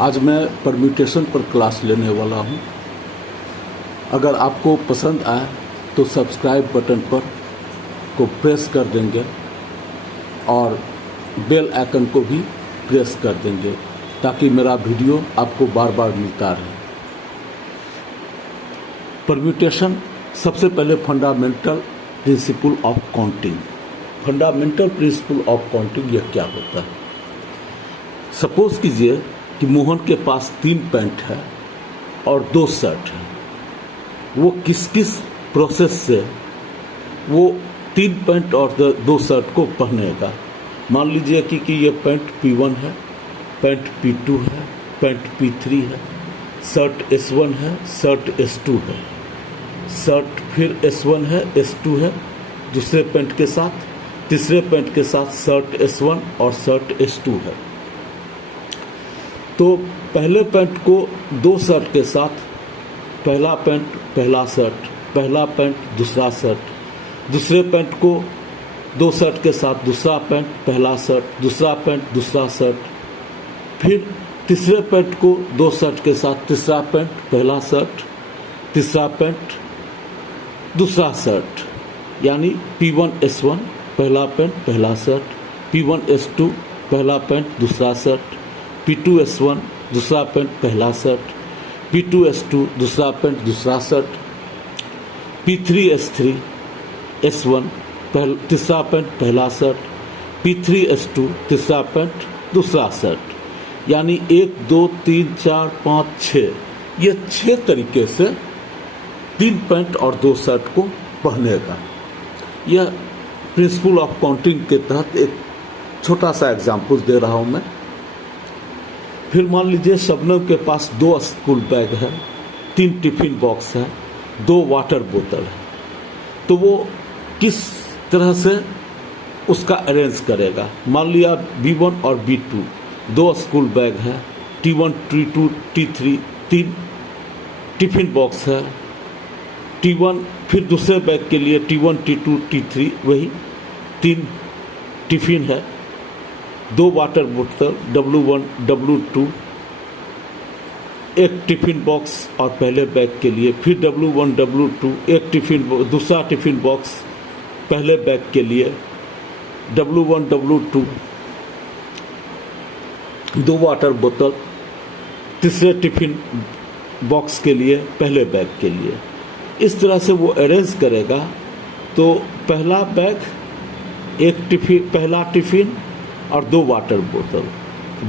आज मैं परम्यूटेशन पर क्लास लेने वाला हूँ। अगर आपको पसंद आए तो सब्सक्राइब बटन पर को प्रेस कर देंगे और बेल आइकन को भी प्रेस कर देंगे ताकि मेरा वीडियो आपको बार बार मिलता रहे। परम्यूटेशन सबसे पहले fundamental principle of counting. Fundamental principle of counting यह क्या होता है? सपोज कीजिए कि मोहन के पास 3 पैंट है और 2 शर्ट है। वो किस किस प्रोसेस से वो 3 पैंट और 2 शर्ट को पहनेगा। मान लीजिए कि ये पैंट P1 है, पैंट P2 है, पैंट P3 है, शर्ट S1 है, शर्ट S2 है, शर्ट फिर S1 है, S2 है दूसरे पैंट के साथ, तीसरे पैंट के साथ शर्ट S1 और शर्ट S2 है। तो पहले पैंट को 2 शर्ट के साथ पहला पैंट पहला शर्ट, पहला पैंट दूसरा शर्ट, दूसरे पैंट को 2 शर्ट के साथ दूसरा पैंट पहला शर्ट, दूसरा पैंट दूसरा शर्ट, फिर तीसरे पैंट को 2 शर्ट के साथ तीसरा पैंट पहला शर्ट, तीसरा पैंट दूसरा शर्ट, यानी P1 S1 पहला पैंट पहला शर्ट, P1 S2 पहला पैंट दूसरा शर्ट, P2 S1 दूसरा पैंट पहला शर्ट, P2 S2 दूसरा पैंट दूसरा शर्ट, P3 S3 S1 तीसरा पैंट पहला शर्ट, P3 S2 तीसरा पैंट दूसरा शर्ट, यानी 1 2 3 4 5 6 ये 6 तरीके से 3 पैंट और 2 शर्ट को पहनेगा। यह प्रिंसिपल ऑफ काउंटिंग के तहत एक छोटा सा एग्जाम्पल दे रहा हूँ मैं। फिर मान लीजिए शबनम के पास 2 स्कूल बैग है, 3 टिफिन बॉक्स है, 2 वाटर बोतल है। तो वो किस तरह से उसका अरेंज करेगा? मान लिया B1 और B2 2 स्कूल बैग है, T1 T2 T3 3 tiffin box है, T1 फिर दूसरे बैग के लिए T1 T2 T3 वही 3 टिफिन है, 2 वाटर बोतल W1 W2, एक टिफिन बॉक्स और पहले बैग के लिए, फिर W1 W2 एक दूसरा टिफिन बॉक्स पहले बैग के लिए, W1 W2 2 वाटर बोतल तीसरे टिफिन बॉक्स के लिए पहले बैग के लिए। इस तरह से वो अरेंज करेगा। तो पहला बैग एक टिफिन पहला टिफिन और 2 वाटर बोतल,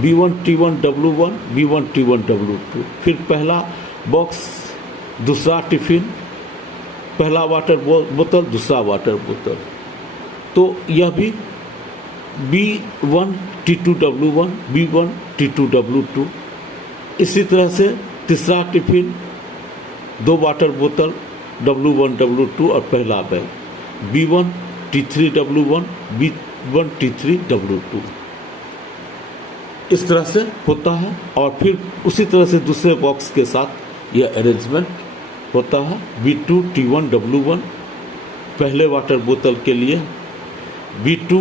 B1 T1 W1 B1 T1 W2, फिर पहला बॉक्स दूसरा टिफिन पहला वाटर बोतल दूसरा वाटर बोतल। तो यह भी B1 T2 W1 B1 T2 W2। इसी तरह से तीसरा टिफिन 2 वाटर बोतल W1 W2 और पहला bag B1 T3 W1 B1 T3 W2। इस तरह से होता है और फिर उसी तरह से दूसरे बॉक्स के साथ यह अरेंजमेंट होता है। B2 T1 W1 पहले वाटर बोतल के लिए, B2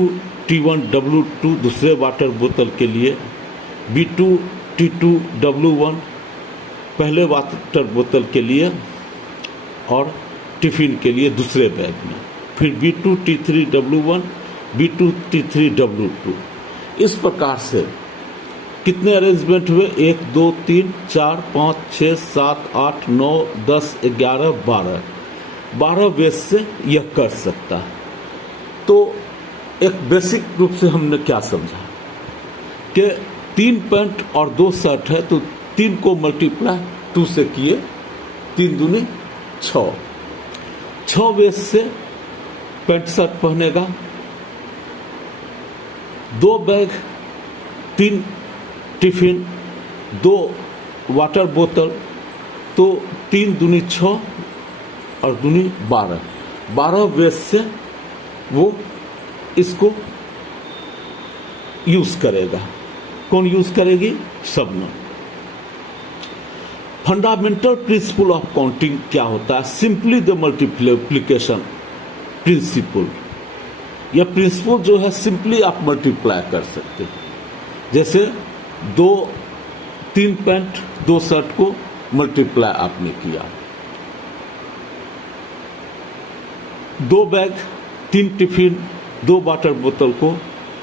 T1 W2 दूसरे वाटर बोतल के लिए, B2 T2 W1 पहले वाटर बोतल के लिए और टिफिन के लिए दूसरे बैग में, फिर B2 T3 W1 B2 T3 W2। इस प्रकार से कितने अरेंजमेंट हुए? 1 2 3 4 5 6 7 8 9 10 11 12 वेज से यह कर सकता है। तो एक बेसिक रूप से हमने क्या समझा कि 3 पैंट और 2 शर्ट है तो 3 को मल्टीप्लाई 2 से किए, 3 दूनी 6 वेज से पैंट शर्ट पहनेगा। 2 बैग 3 टिफिन 2 वाटर बोतल, तो 3 दूनी 6 और दूनी 12 वेज से वो इसको यूज करेगा। कौन यूज करेगी? Shabnam. Fundamental principle of counting क्या होता है? Simply the multiplication principle. यह प्रिंसिपल जो है सिंपली आप मल्टीप्लाई कर सकते हैं। जैसे 2 3 पैंट 2 शर्ट को मल्टीप्लाई आपने किया, 2 बैग 3 टिफिन 2 वाटर बोतल को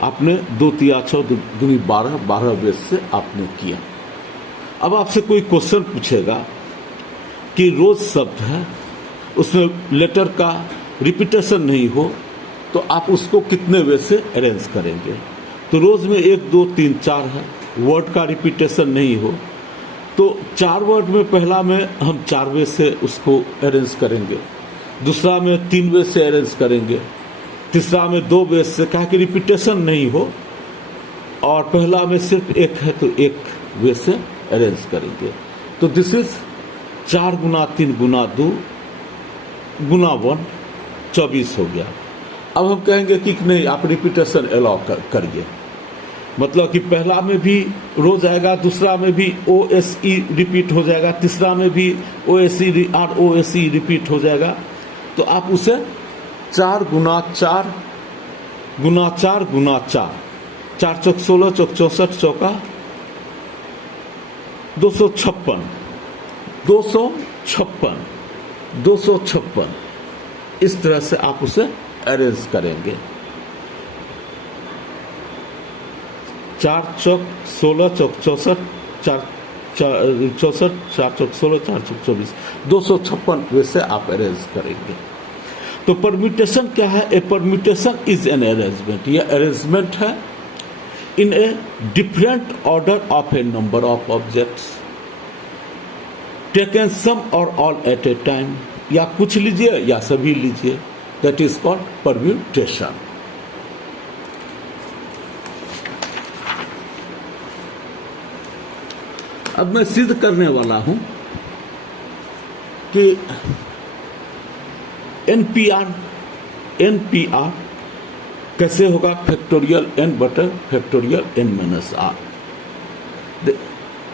आपने 2 तिया 6 दूनी 12 वेज से आपने किया। अब आपसे कोई क्वेश्चन पूछेगा कि रोज शब्द है, उसमें लेटर का रिपीटेशन नहीं हो तो आप उसको कितने वे से अरेंज करेंगे? तो रोज में 1 2 3 4 है, वर्ड का रिपीटेशन नहीं हो तो 4 वर्ड में पहला में हम 4 वे से उसको अरेंज करेंगे, दूसरा में 3 वे से अरेंज करेंगे, तीसरा में 2 वे से, कहा कि रिपीटेशन नहीं हो, और पहला में सिर्फ 1 है तो 1 वे से अरेंज करेंगे। तो दिस इज 4 गुना 3 गुना 2 गुना 1 24 हो गया। अब हम कहेंगे कि नहीं आप रिपीटेशन अलाउ करिए, मतलब कि पहला में भी रोज आएगा, दूसरा में भी OSE रिपीट हो जाएगा, तीसरा में भी OSE ROSE रिपीट हो जाएगा। तो आप उसे 4 गुना 4 गुना 4 गुना 4, 4 चौक 16 चौक 64 चौका 256 256 256 इस तरह से आप उसे अरेंज करेंगे। 4 चौक 16 चौक 64 4 64 4 चौक 16 4 चौक 24 256 वैसे आप अरेंज करेंगे। तो परम्यूटेशन क्या है? A permutation is an arrangement, यह अरेंजमेंट है in a different order of a number of objects taken some और ऑल एट ए टाइम, या कुछ लीजिए या सभी लीजिए, दैट इज कॉल्ड परम्यूटेशन। अब मैं सिद्ध करने वाला हूं कि NPR कैसे होगा? फैक्टोरियल n बटर फैक्टोरियल n माइनस आर।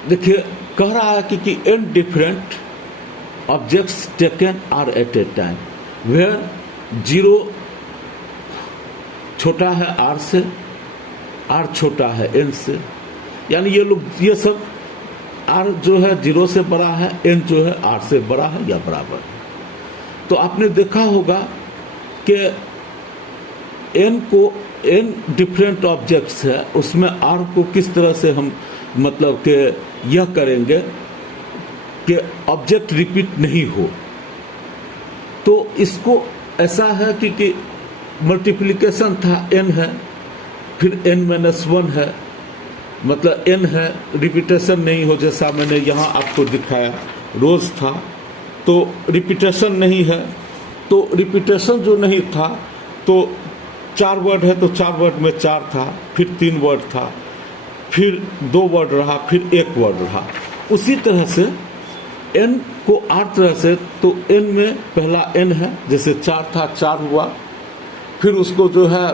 देखिए कह रहा है कि n different objects taken r at a time, where 0 छोटा है r से, r छोटा है n से, यानी ये सब r जो है 0 से बड़ा है, n जो है r से बड़ा है या बराबर है। तो आपने देखा होगा कि n डिफरेंट ऑब्जेक्ट्स है, उसमें r को किस तरह से हम मतलब कि यह करेंगे कि ऑब्जेक्ट रिपीट नहीं हो। तो इसको ऐसा है कि मल्टीप्लिकेशन था n है, फिर n-1 है, मतलब n है, रिपीटेशन नहीं हो, जैसा मैंने यहाँ आपको दिखाया रोज था तो रिपीटेशन नहीं है। तो रिपीटेशन जो नहीं था तो 4 वर्ड है तो 4 वर्ड में 4 था, फिर 3 वर्ड था, फिर 2 वर्ड रहा, फिर 1 वर्ड रहा। उसी तरह से n को 8 तरह से, तो n में पहला n है, जैसे 4 था 4 हुआ, फिर उसको जो है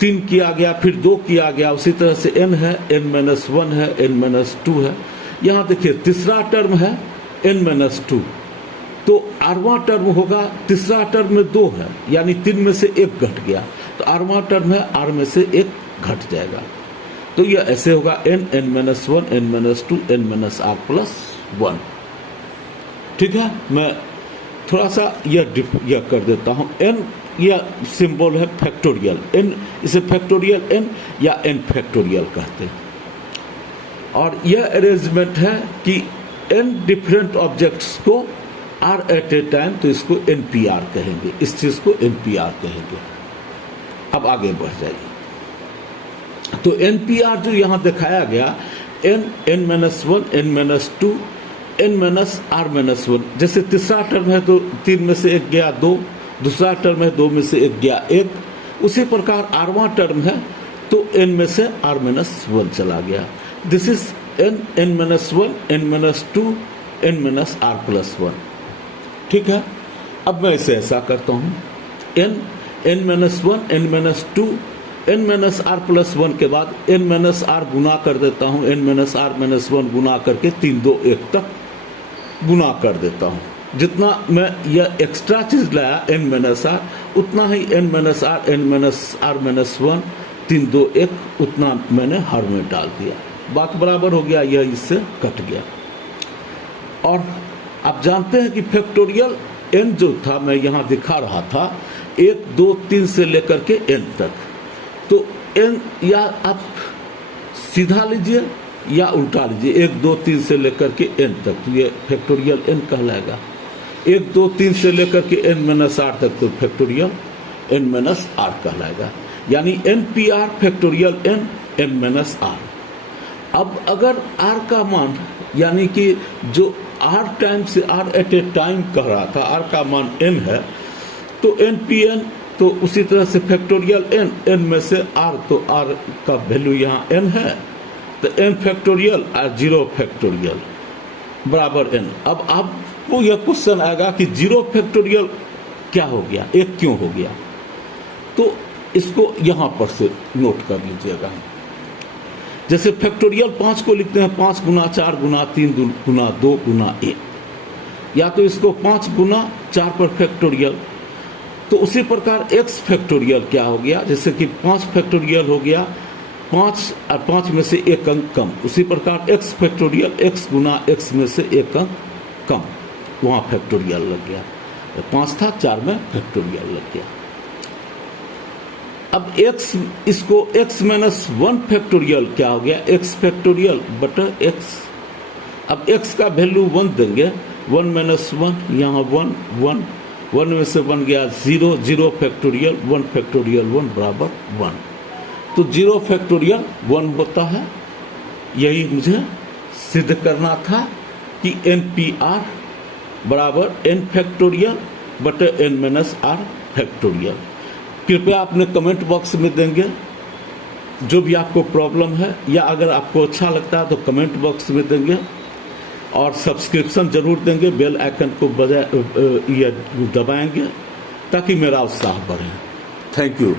3 किया गया, फिर 2 किया गया, उसी तरह से n है, n-1 है, n-2 है। यहाँ देखिए तीसरा टर्म है n-2, तो 8वां टर्म होगा, तीसरा टर्म में 2 है, यानी 3 में से 1 घट गया, तो 8वां टर्म है, r में से 1 घट जाएगा। तो यह ऐसे होगा n-1 n-2 n-r+1। ठीक है, मैं थोड़ा सा यह कर देता हूं। n यह सिंबल है फैक्टोरियल n, इसे फैक्टोरियल n या n फैक्टोरियल कहते हैं। और यह अरेंजमेंट है कि n डिफरेंट ऑब्जेक्ट्स को r एट ए टाइम, तो इसको NPR कहेंगे, इस चीज को NPR कहेंगे। अब आगे बढ़ जाइए। तो NPR जो यहां दिखाया गया n-1 n-2 n-r-1, जैसे तीसरा टर्म है तो 3 में से 1 गया 2, दूसरा टर्म है 2 में से 1 गया 1, उसी प्रकार 8वां टर्म है तो n में से r-1 चला गया। This is n-1 n-2 n-r+1। ठीक है, अब मैं इसे ऐसा करता हूं, n-1 n-2 n-r+1 के बाद n-r गुना कर देता हूं, n-r-1 गुना करके 3 2 1 तक गुना कर देता हूं। जितना मैं यह एक्स्ट्रा चीज लाया n-r, उतना ही n-r n-r-1 3 2 1 उतना मैंने हर में डाल दिया। बात बराबर हो गया, यह इससे कट गया। और आप जानते हैं कि फैक्टोरियल n जो था, मैं यहाँ दिखा रहा था 1 2 3 से लेकर के n तक, तो n या आप सीधा लीजिए या उल्टा लीजिए, 1 2 3 से लेकर के n तक, तो ये फैक्टोरियल n कहलाएगा। 1 2 3 से लेकर के n-r तक तो फैक्टोरियल n-r कहलाएगा, यानी NPR फैक्टोरियल n-r। अब अगर r का मान, यानी कि जो r टाइम से r एट ए टाइम कह रहा था, r का मान n है, तो NPN, तो उसी तरह से फैक्टोरियल n में से r, तो r का वैल्यू यहाँ n है, तो n फैक्टोरियल और 0 फैक्टोरियल बराबर n। अब आपको यह क्वेश्चन आएगा कि 0 फैक्टोरियल क्या हो गया, 1 क्यों हो गया, तो इसको यहाँ पर से नोट कर लीजिएगा। जैसे फैक्टोरियल 5 को लिखते हैं 5 गुना 4 गुना 3 गुना 2 गुना 1, या तो इसको 5 गुना 4 पर फैक्टोरियल, तो उसी प्रकार x फैक्टोरियल क्या हो गया, जैसे कि 5 फैक्टोरियल हो गया 5 और 5 में से 1 अंक कम, उसी प्रकार x फैक्टोरियल x गुना x में से 1 अंक कम, वहाँ फैक्टोरियल लग गया। 5 था 4 में फैक्टोरियल लग गया। अब x, इसको x माइनस 1 फैक्टोरियल क्या हो गया, x फैक्टोरियल बटा x। अब x का वैल्यू 1 देंगे, 1 माइनस 1, यहाँ 1 1 1 में से बन गया 0, 0 फैक्टोरियल 1 फैक्टोरियल 1 बराबर 1, तो 0 फैक्टोरियल 1 होता है। यही मुझे सिद्ध करना था कि NPR बराबर n फैक्टोरियल बटे n माइनस r फैक्टोरियल। कृपया अपने कमेंट बॉक्स में देंगे जो भी आपको प्रॉब्लम है, या अगर आपको अच्छा लगता है तो कमेंट बॉक्स में देंगे, और सब्सक्रिप्शन जरूर देंगे, बेल आइकन को दबाएंगे ताकि मेरा उत्साह बढ़े। Thank you.